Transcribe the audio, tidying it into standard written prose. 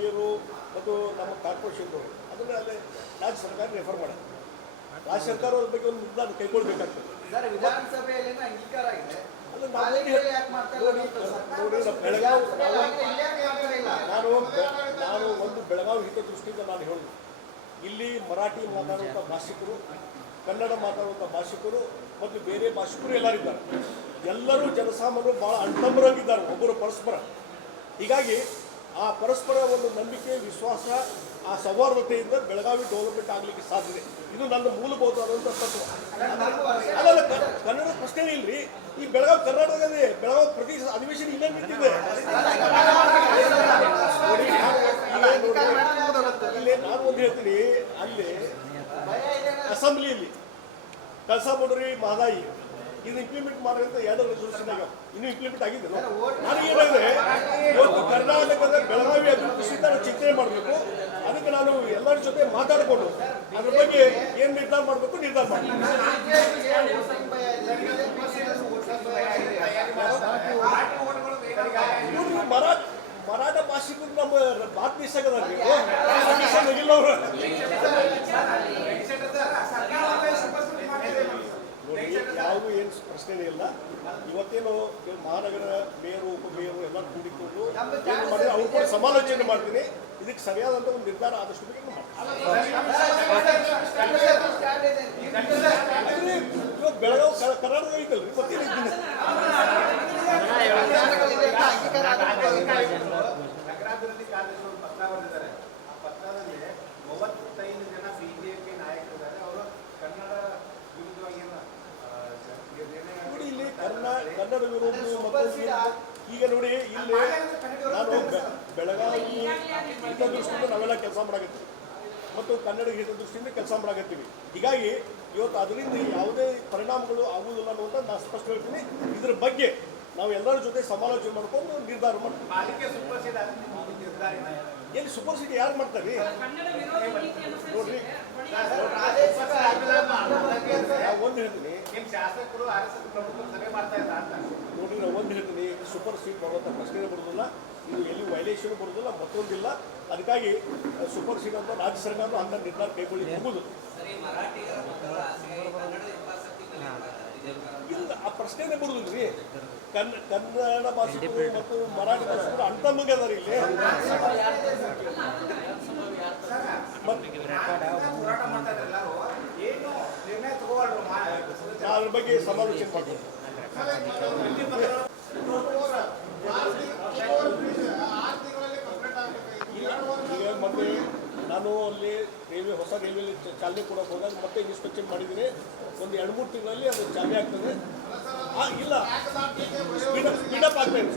Mayor ಮತ್ತು ನಮ್ಮ ಕಾರ್ಪೊರೇಷನ್ಗಳು ಅದನ್ನು ಅಲ್ಲೇ ರಾಜ್ಯ ಸರ್ಕಾರ ರೆಫರ್ ಮಾಡೋದು. ರಾಜ್ಯ ಸರ್ಕಾರ ಅದ್ರ ಬಗ್ಗೆ ಒಂದು ನಿರ್ಧಾರ ಕೈಗೊಳ್ಬೇಕಾಗ್ತದೆ. ವಿಧಾನಸಭೆಯಲ್ಲಿ ಅಂಗೀಕಾರ ಆಗಿದೆ. ಅದು ನಾನು ಒಂದು ಬೆಳಗಾವಿ ಹಿತದೃಷ್ಟಿಯಿಂದ ನಾನು ಹೇಳಿದೆ, ಇಲ್ಲಿ ಮರಾಠಿ ಮಾತಾಡುವಂಥ ಭಾಷಿಕರು, ಕನ್ನಡ ಮಾತಾಡುವಂಥ ಭಾಷಿಕರು ಮತ್ತು ಬೇರೆ ಭಾಷಿಕರು ಎಲ್ಲರಿದ್ದಾರೆ. ಎಲ್ಲರೂ ಜನಸಾಮಾನ್ಯರು ಭಾಳ ಅಣ್ತಂಬರಾಗಿದ್ದಾರೆ ಒಬ್ಬರು ಪರಸ್ಪರ. ಹೀಗಾಗಿ ಆ ಪರಸ್ಪರ ಒಂದು ನಂಬಿಕೆ, ವಿಶ್ವಾಸ, ಆ ಸೌಹಾರ್ದತೆಯಿಂದ ಬೆಳಗಾವಿ ಡೆವಲಪ್ಮೆಂಟ್ ಆಗಲಿಕ್ಕೆ ಸಾಧ್ಯತೆ. ಇದು ನನ್ನ ಮೂಲಭೂತವಾದಂಥ ತತ್ವ. ಅಲ್ಲ, ಕನ್ನಡ ಪ್ರಶ್ನೆ ಇಲ್ರಿ. ಈ ಬೆಳಗಾವಿ ಕರ್ನಾಟಕದಲ್ಲಿ ಬೆಳಗಾವಿ ಪ್ರತಿ ಅಧಿವೇಶನ ಇಲ್ಲೇ ನಿಂತಿದೆ. ಇಲ್ಲಿ ನಾನು ಒಂದು ಹೇಳ್ತೀನಿ, ಅಲ್ಲಿ ಅಸೆಂಬ್ಲಿಯಲ್ಲಿ ಕೆಲಸ ಮಾಡ್ರಿ ಮಹದಾಯಿ ಇದು ಇಂಪ್ಲಿಮೆಂಟ್ ಮಾಡೋಂಥ ಎರಡು ರೆಸಲ್ಯೂಷನ್ ಆಗ ಇನ್ನೂ ಇಂಪ್ಲಿಮೆಂಟ್ ಆಗಿದೆ. ನಾನು ಏನಿದೆ ಇವತ್ತು ಕರ್ನಾಟಕದ ಬೆಳಗಾವಿ ಅಭಿವೃದ್ಧಿ ನಾವು ಚಿಂತನೆ ಮಾಡಬೇಕು. ಅದಕ್ಕೆ ನಾನು ಎಲ್ಲರ ಜೊತೆ ಮಾತಾಡಿಕೊಂಡು ಅದ್ರ ಬಗ್ಗೆ ಏನು ನಿರ್ಧಾರ ಮಾಡಬೇಕು ನಿರ್ಧಾರ ಮಾಡಬೇಕು. ಮರಾಠ ಭಾಷಿಕರು ನಮ್ಮ ಭಾರತ ದೇಶದಲ್ಲಿ ಅವರು ಯಾವ ಏನು ಪ್ರಶ್ನೆನೇ ಇಲ್ಲ. ಇವತ್ತೇನು ಮಹಾನಗರ ಮೇಯರು, ಉಪಮೇಯರು ಎಲ್ಲ ಕೂಡಿಕೊಂಡು ಏನು ಮಾಡಿದ್ರೆ ಅವ್ರು ಕೂಡ ಸಮಾಲೋಚನೆ ಮಾಡ್ತೀನಿ. ಇದಕ್ಕೆ ಸರಿಯಾದಂಥ ಒಂದು ನಿರ್ಧಾರ ಆದಷ್ಟು ಬೇಗ ಮಾಡ್ತೀನಿ. ಬೆಳಗಾವಿ ಕರ್ನಾಟಕ ಐತಲ್ರಿ, ಗೊತ್ತೇನಿದ್ದೀನಿ. ನಗರಾಭಿವೃದ್ಧಿ ಕಾರ್ಯದರ್ಶಿ ಪತ್ರ ಬರೆದಿದ್ದಾರೆ. ಆ ಪತ್ರದಲ್ಲಿ 35 ಜನ ಬಿಜೆಪಿ ನಾಯಕರಿದ್ದಾರೆ. ಅವರು ಕನ್ನಡ ವಿರುದ್ಧವಾಗಿ ನೋಡಿ, ಇಲ್ಲಿ ಕನ್ನಡ ವಿರೋಧ ಮತ್ತು ಈಗ ನೋಡಿ ಇಲ್ಲಿ ನಾನು ಬೆಳಗಾವಿ ಹಿತದೃಷ್ಟಿಯಿಂದ ನಾವೆಲ್ಲ ಕೆಲಸ ಮಾಡಾಕತ್ತೀವಿ ಮತ್ತು ಕನ್ನಡ ಹಿತದೃಷ್ಟಿಯಿಂದ ಕೆಲಸ ಮಾಡಾಕತ್ತೀವಿ. ಹೀಗಾಗಿ ಇವತ್ತು ಅದರಿಂದ ಯಾವುದೇ ಪರಿಣಾಮಗಳು ಆಗುವುದಿಲ್ಲ ಅನ್ನುವಂಥ ನಾನು ಸ್ಪಷ್ಟ ಹೇಳ್ತೀನಿ. ಇದ್ರ ಬಗ್ಗೆ ನಾವು ಎಲ್ಲರ ಜೊತೆ ಸಮಾಲೋಚನೆ ಮಾಡ್ಕೊಂಡು ನಿರ್ಧಾರ ಮಾಡ್ತೀವಿ. ಏನು ಸೂಪರ್ ಸಿಟಿ ಯಾರು ಮಾಡ್ತಾರೆ ನೋಡ್ರಿ, ಒಂದು ಹೇಳ್ತೀನಿ ನೋಡ್ರಿ, ನಾವು ಒಂದು ಹೇಳ್ತೀನಿ, ಸೂಪರ್ ಸೀಟ್ ಬರುವಂಥ ಪ್ರಶ್ನೆ ಬರೋದಿಲ್ಲ. ಇದು ಎಲ್ಲಿ ವೈಲೇಷನ್ ಬರೋದಿಲ್ಲ, ಮತ್ತೊಂದಿಲ್ಲ. ಅದಕ್ಕಾಗಿ ಸೂಪರ್ ಸೀಟ್ ಅಂತ ರಾಜ್ಯ ಸರ್ಕಾರ ಅಂತ ನಿರ್ಧಾರ ಕೈಗೊಳ್ಳಿ ಹೋಗುದು ಇಲ್ಲ. ಆ ಪ್ರಶ್ನೆನೇ ಬರುದಿಲ್ರಿ. ಕನ್ನಡ ಭಾಷಿಕರು ಮತ್ತು ಮರಾಠಿ ಭಾಷಿಕರು ಅಂತಂಬಗೆ ಅದಾರ ಇಲ್ಲಿ. ಅದ್ರ ಬಗ್ಗೆ ಸಮಾಲೋಚನೆ ಮಾಡ್ತೀವಿ. ಈಗ ಮತ್ತೆ ನಾನು ಅಲ್ಲಿ ಹೊಸ ರೈಲ್ವೆ ಚಾಲನೆ ಕೊಡೋಕೆ ಹೋದಾಗ ಮತ್ತೆ ಇನ್ಸ್ಪೆಕ್ಷನ್ ಮಾಡಿದ್ದೀನಿ. ಒಂದು 2-3 ತಿಂಗಳಲ್ಲಿ ಅದು ಚಾಲನೆ ಆಗ್ತದೆ. ಇಲ್ಲ, ಸ್ಪೀಡಪ್ ಆಗ್ತದೆ.